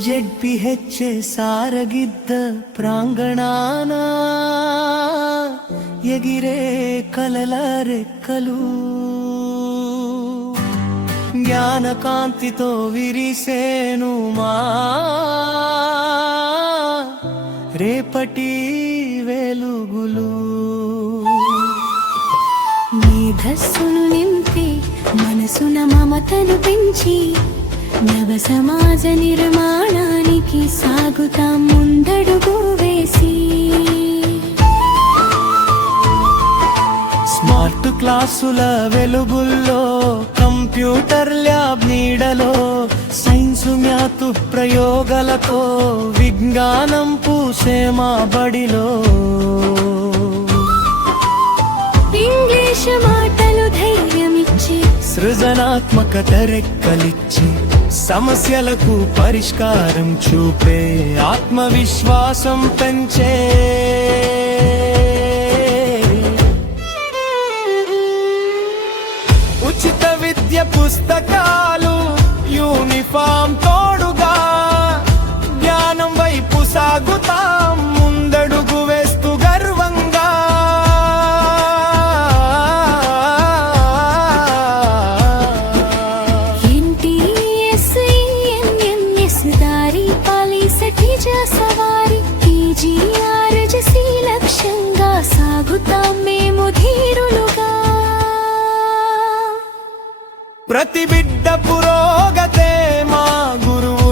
ಜೆಡ್ಪಿಎಚ್ ಸಾರಗಿದ್ದ ಪ್ರಾಂಗಣಾನ ಎಗಿರೆ ಕಲಲ ರೆಕ್ಕಲು జ్ఞాన కాంతితో విరిసేను మా రేపటి వెలుగులు మేధస్సును నింపి మనసున మమతను పెంచి నవ సమాజ నిర్మాణానికి సాగుతాం ముందడుగు వేసి స్మార్ట్ క్లాసుల వెలుగుల్లో కంప్యూటర్ ల్యాబ్ నీడలో సైన్సు మ్యాథు ప్రయోగాలతో విజ్ఞానం పూసే మా బడిలో ఇంగ్లీష్ మాటలు ధైర్యమిచ్చి సృజనాత్మకత రెక్కలిచ్చి సమస్యలకు పరిష్కారం చూపే ఆత్మవిశ్వాసం పెంచే ఉచిత విద్య పుస్తకాలు యూనిఫామ్ తోడుగా జ్ఞానం వైపు సాగుతాం ముందడుగు వేస్తూ గర్వంగా NTSENMS దారి పాలిస టీచర్ సవారి TGRJC లక్ష్యంగా సాగుతాం మేము ధీరులుగా ప్రతి బిడ్డ పురోగతే మా గురువులాశయం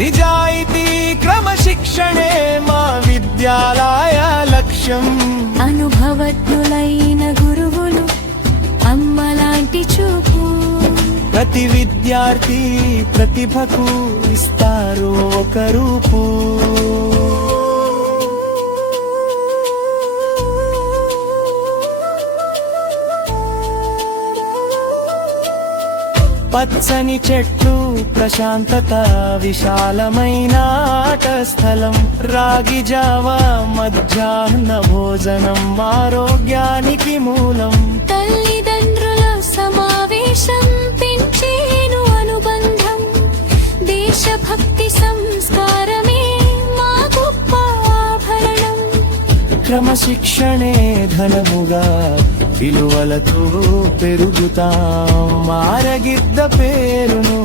నిజాయితీ క్రమశిక్షణే మా విద్యాలయ లక్ష్యం అనుభవజ్ఞులైన గురువులు అమ్మలాంటి చూపు ప్రతి విద్యార్థి ప్రతిభకు ఇస్తారు ఒక రూపు పచ్చని చెట్లు ప్రశాంతత విశాలమైన ఆట స్థలం రాగి జావా మధ్యాహ్న భోజనం ఆరోగ్యానికి మూలం తల్లిదండ్రుల సమావేశం పెంచేను అనుబంధం దేశభక్తి సంస్కారమే మా గొప్ప ఆభరణం క్రమశిక్షణే ధనముగా విలువలతో పెరుగుతాం మారగిద్ద పేరును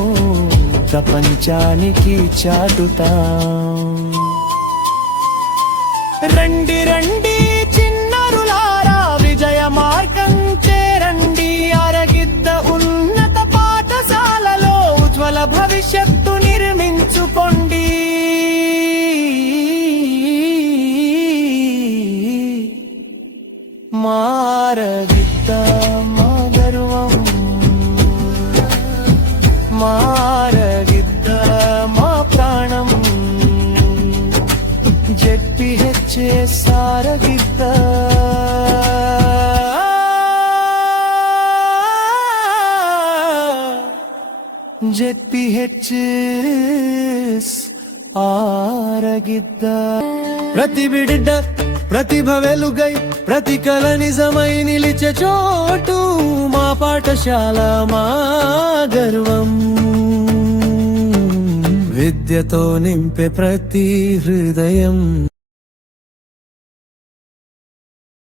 ప్రపంచానికి చాటుతాం రండి రండి చిన్నరులారా విజయ మార్గం చేరండి అరగిద్ద ఉన్నత పాఠశాలలో ఉజ్వల భవిష్యత్తు నిర్మించుకోండి మారగిద్ద మా గర్వం మారగిద్ద మా ప్రాణం జెడ్పిహెచ్ సారగిద్ద జెడ్పిహెచ్ ఆరగిద్ద ప్రతి బిడ్డ ప్రతిభ వెలుగై ప్రతి కల నిజమై నిలిచే చోటు మా పాఠశాల మా గర్వం విద్యతో నింపే ప్రతి హృదయం